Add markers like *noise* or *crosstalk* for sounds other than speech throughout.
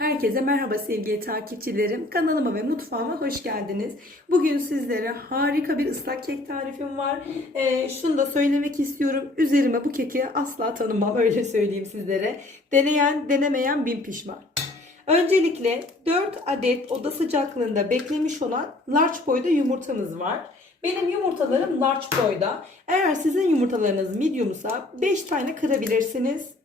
Herkese merhaba sevgili takipçilerim. Kanalıma ve mutfağıma hoş geldiniz. Bugün sizlere harika bir ıslak kek tarifim var. Ee, şunu da söylemek istiyorum. Üzerime bu keki asla tanımam *laughs* öyle söyleyeyim sizlere. Deneyen denemeyen bin pişman. Öncelikle 4 adet oda sıcaklığında beklemiş olan large boyda yumurtamız var. Benim yumurtalarım large boyda. Eğer sizin yumurtalarınız mediumsa 5 tane kırabilirsiniz.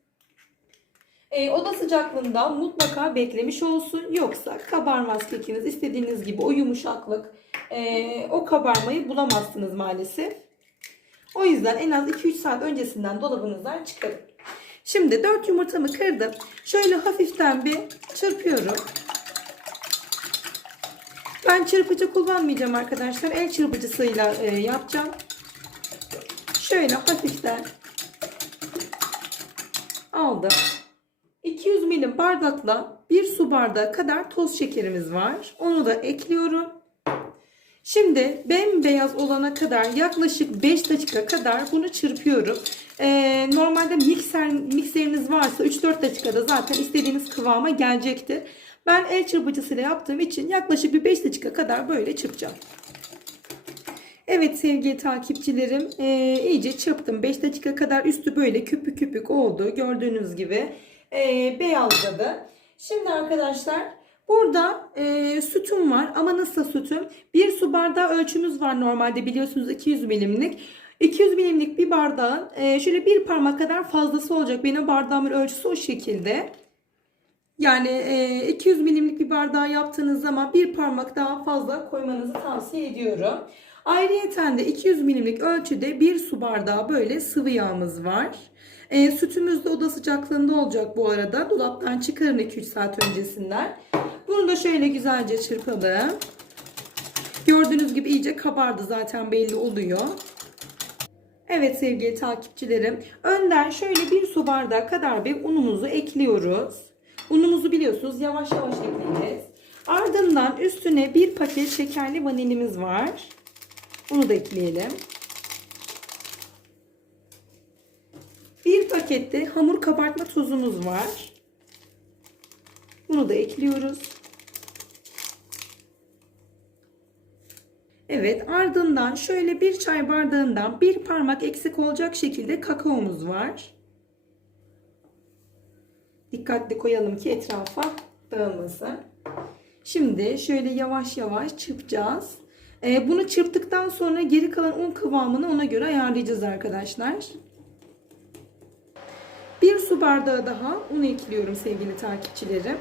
E, oda sıcaklığında mutlaka beklemiş olsun. Yoksa kabarmaz kekiniz. istediğiniz gibi o yumuşaklık, e, o kabarmayı bulamazsınız maalesef. O yüzden en az 2-3 saat öncesinden dolabınızdan çıkarın. Şimdi 4 yumurtamı kırdım. Şöyle hafiften bir çırpıyorum. Ben çırpıcı kullanmayacağım arkadaşlar. El çırpıcısıyla e, yapacağım. Şöyle hafiften aldım. 200 milim bardakla 1 su bardağı kadar toz şekerimiz var. Onu da ekliyorum. Şimdi bembeyaz olana kadar yaklaşık 5 dakika kadar bunu çırpıyorum. Ee, normalde mikser mikseriniz varsa 3-4 dakikada zaten istediğiniz kıvama gelecektir. Ben el çırpıcısıyla yaptığım için yaklaşık bir 5 dakika kadar böyle çırpacağım. Evet sevgili takipçilerim e, iyice çırptım. 5 dakika kadar üstü böyle küpük küpük oldu. Gördüğünüz gibi e, beyazladı. Şimdi arkadaşlar burada e, sütüm var ama nasıl sütüm? Bir su bardağı ölçümüz var normalde biliyorsunuz 200 milimlik. 200 milimlik bir bardağın e, şöyle bir parmak kadar fazlası olacak. Benim bardağımın ölçüsü o şekilde. Yani e, 200 milimlik bir bardağı yaptığınız zaman bir parmak daha fazla koymanızı tavsiye ediyorum. Ayrıyeten de 200 milimlik ölçüde bir su bardağı böyle sıvı yağımız var. E, sütümüz de oda sıcaklığında olacak bu arada. Dolaptan çıkarın 2-3 saat öncesinden. Bunu da şöyle güzelce çırpalım. Gördüğünüz gibi iyice kabardı zaten belli oluyor. Evet sevgili takipçilerim. Önden şöyle bir su bardağı kadar bir unumuzu ekliyoruz. Unumuzu biliyorsunuz yavaş yavaş ekleyeceğiz. Ardından üstüne bir paket şekerli vanilimiz var. Bunu da ekleyelim. Bir pakette hamur kabartma tozumuz var. Bunu da ekliyoruz. Evet ardından şöyle bir çay bardağından bir parmak eksik olacak şekilde kakaomuz var. Dikkatli koyalım ki etrafa dağılmasın. Şimdi şöyle yavaş yavaş çırpacağız. Ee, bunu çırptıktan sonra geri kalan un kıvamını ona göre ayarlayacağız arkadaşlar. Bir su bardağı daha un ekliyorum sevgili takipçilerim.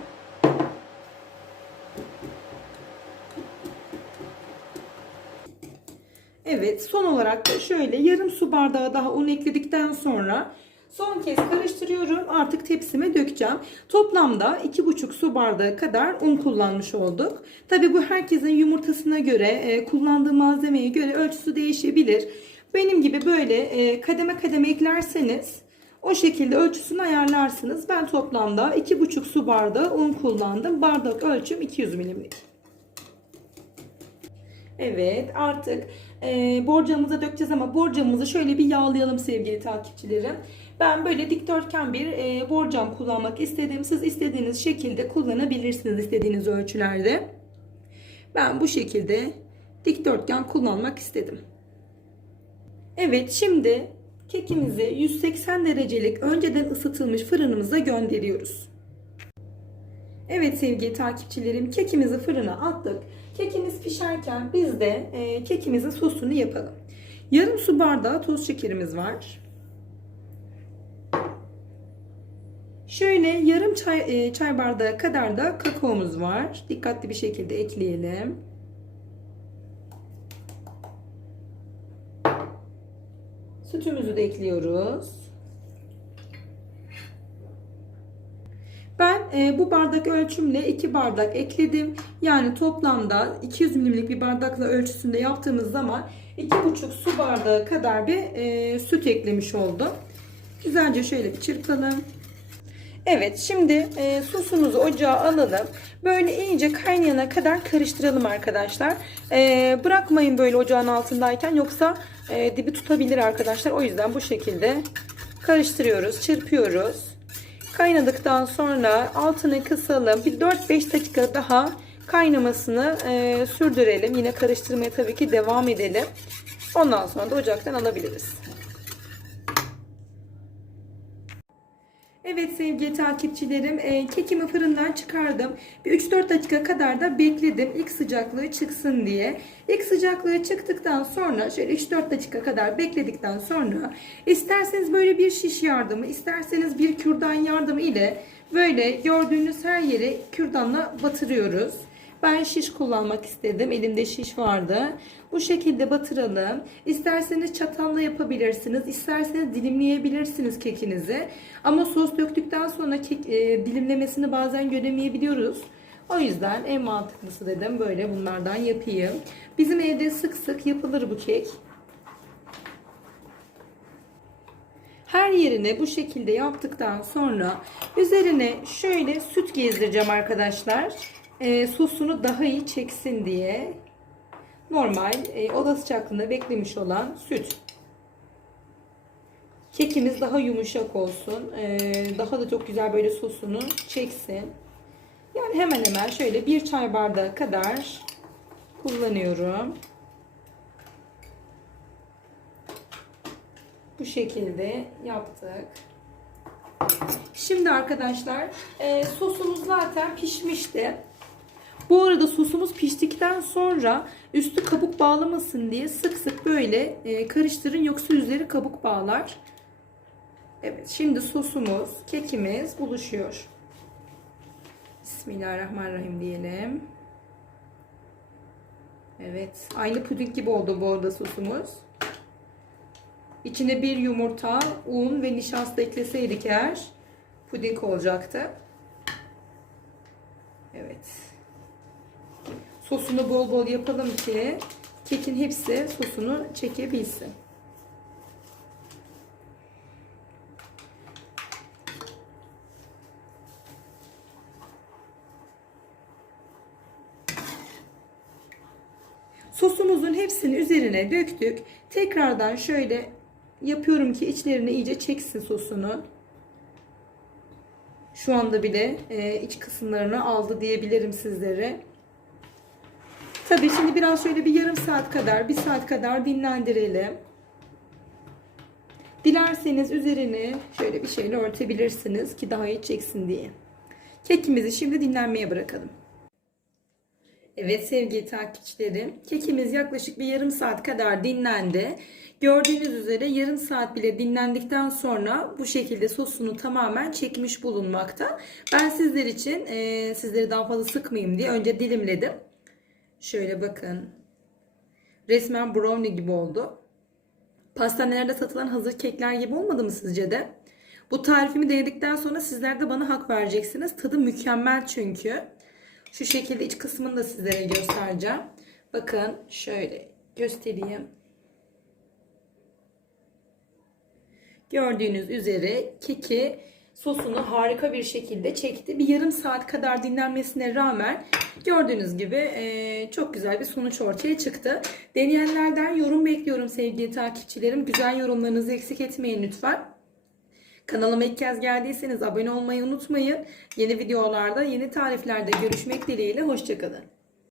Evet son olarak da şöyle yarım su bardağı daha un ekledikten sonra son kez karıştırıyorum. Artık tepsime dökeceğim. Toplamda 2,5 su bardağı kadar un kullanmış olduk. Tabi bu herkesin yumurtasına göre e, kullandığı malzemeye göre ölçüsü değişebilir. Benim gibi böyle e, kademe kademe eklerseniz o şekilde ölçüsünü ayarlarsınız. Ben toplamda 2,5 su bardağı un kullandım. Bardak ölçüm 200 milimlik. Evet artık e, borcamıza dökeceğiz ama borcamımızı şöyle bir yağlayalım sevgili takipçilerim. Ben böyle dikdörtgen bir e, borcam kullanmak istedim. Siz istediğiniz şekilde kullanabilirsiniz istediğiniz ölçülerde. Ben bu şekilde dikdörtgen kullanmak istedim. Evet şimdi kekimizi 180 derecelik önceden ısıtılmış fırınımıza gönderiyoruz. Evet sevgili takipçilerim kekimizi fırına attık. Kekimiz pişerken biz de e, kekimizin sosunu yapalım. Yarım su bardağı toz şekerimiz var. Şöyle yarım çay, e, çay bardağı kadar da kakaomuz var. Dikkatli bir şekilde ekleyelim. Sütümüzü de ekliyoruz. Ben e, bu bardak ölçümle 2 bardak ekledim. Yani toplamda 200 milimlik bir bardakla ölçüsünde yaptığımız zaman 2,5 su bardağı kadar bir e, süt eklemiş oldum. Güzelce şöyle bir çırpalım. Evet şimdi e, sosumuzu ocağa alalım. Böyle iyice kaynayana kadar karıştıralım arkadaşlar. E, bırakmayın böyle ocağın altındayken yoksa e, dibi tutabilir arkadaşlar. O yüzden bu şekilde karıştırıyoruz, çırpıyoruz. Kaynadıktan sonra altını kısalım. Bir 4-5 dakika daha kaynamasını e, sürdürelim. Yine karıştırmaya tabii ki devam edelim. Ondan sonra da ocaktan alabiliriz. Evet sevgili takipçilerim e, kekimi fırından çıkardım. Bir 3-4 dakika kadar da bekledim ilk sıcaklığı çıksın diye. İlk sıcaklığı çıktıktan sonra şöyle 3-4 dakika kadar bekledikten sonra isterseniz böyle bir şiş yardımı isterseniz bir kürdan yardımı ile böyle gördüğünüz her yeri kürdanla batırıyoruz. Ben şiş kullanmak istedim. Elimde şiş vardı. Bu şekilde batıralım. İsterseniz çatalla yapabilirsiniz. isterseniz dilimleyebilirsiniz kekinizi. Ama sos döktükten sonra kek, e, dilimlemesini bazen göremeyebiliyoruz. O yüzden en mantıklısı dedim böyle bunlardan yapayım. Bizim evde sık sık yapılır bu kek. Her yerine bu şekilde yaptıktan sonra üzerine şöyle süt gezdireceğim arkadaşlar. E, sosunu daha iyi çeksin diye. Normal e, oda sıcaklığında beklemiş olan süt. Kekimiz daha yumuşak olsun. E, daha da çok güzel böyle sosunu çeksin. Yani hemen hemen şöyle bir çay bardağı kadar kullanıyorum. Bu şekilde yaptık. Şimdi arkadaşlar e, sosumuz zaten pişmişti. Bu arada sosumuz piştikten sonra üstü kabuk bağlamasın diye sık sık böyle e, karıştırın yoksa üzeri kabuk bağlar. Evet şimdi sosumuz, kekimiz buluşuyor. Bismillahirrahmanirrahim diyelim. Evet aynı puding gibi oldu bu arada sosumuz. İçine bir yumurta, un ve nişasta ekleseydik eğer puding olacaktı. Evet. Sosunu bol bol yapalım ki kekin hepsi sosunu çekebilsin. Sosumuzun hepsini üzerine döktük. Tekrardan şöyle yapıyorum ki içlerine iyice çeksin sosunu. Şu anda bile e, iç kısımlarını aldı diyebilirim sizlere. Tabii şimdi biraz şöyle bir yarım saat kadar, bir saat kadar dinlendirelim. Dilerseniz üzerini şöyle bir şeyle örtebilirsiniz ki daha iyi çeksin diye. Kekimizi şimdi dinlenmeye bırakalım. Evet sevgili takipçilerim, kekimiz yaklaşık bir yarım saat kadar dinlendi. Gördüğünüz üzere yarım saat bile dinlendikten sonra bu şekilde sosunu tamamen çekmiş bulunmakta. Ben sizler için e, sizleri daha fazla sıkmayayım diye önce dilimledim. Şöyle bakın. Resmen brownie gibi oldu. Pastanelerde satılan hazır kekler gibi olmadı mı sizce de? Bu tarifimi denedikten sonra sizler de bana hak vereceksiniz. Tadı mükemmel çünkü. Şu şekilde iç kısmını da sizlere göstereceğim. Bakın şöyle göstereyim. Gördüğünüz üzere keki sosunu harika bir şekilde çekti. Bir yarım saat kadar dinlenmesine rağmen gördüğünüz gibi e, çok güzel bir sonuç ortaya çıktı. Deneyenlerden yorum bekliyorum sevgili takipçilerim. Güzel yorumlarınızı eksik etmeyin lütfen. Kanalıma ilk kez geldiyseniz abone olmayı unutmayın. Yeni videolarda, yeni tariflerde görüşmek dileğiyle. Hoşçakalın.